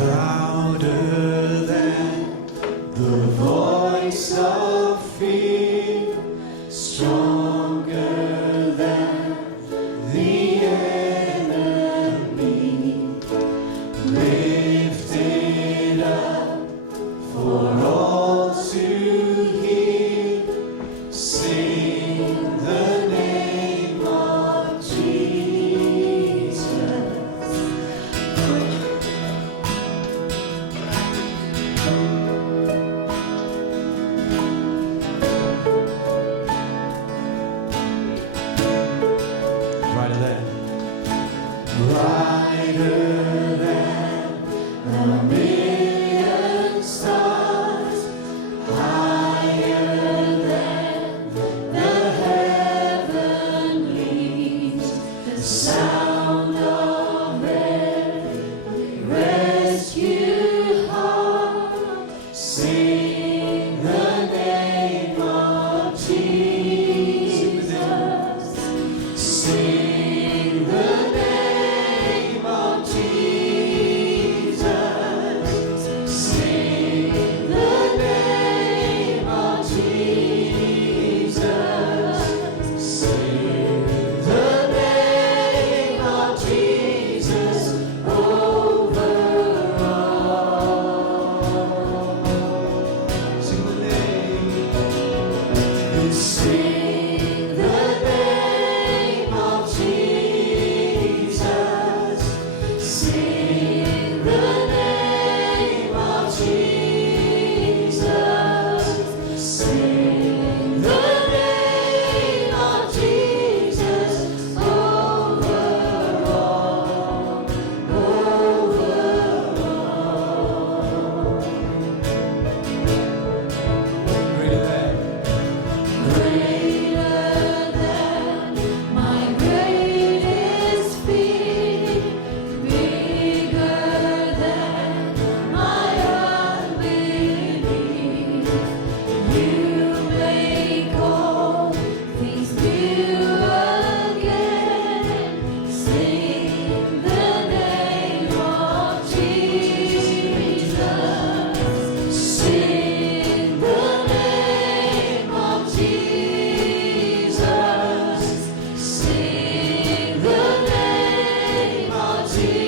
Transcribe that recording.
Louder than the voice of fear, stronger than the enemy, lifted up for all to hear. Sing the name of Jesus. Brighter than a million stars, higher than the heavenlies, the sound of every rescue heart. Sing the name of Jesus. Sing the name of Jesus. Sing the name of Jesus. Sing the name of Jesus over all. Sing the name. Sing the name of Jesus. Sing the name of Jesus. Sing the name of Jesus over all, over all. Greater than my greatest fear, bigger than my unbelief. You make all things new again. Sing the name of Jesus. Sing the name of Jesus. Sing the name of Jesus.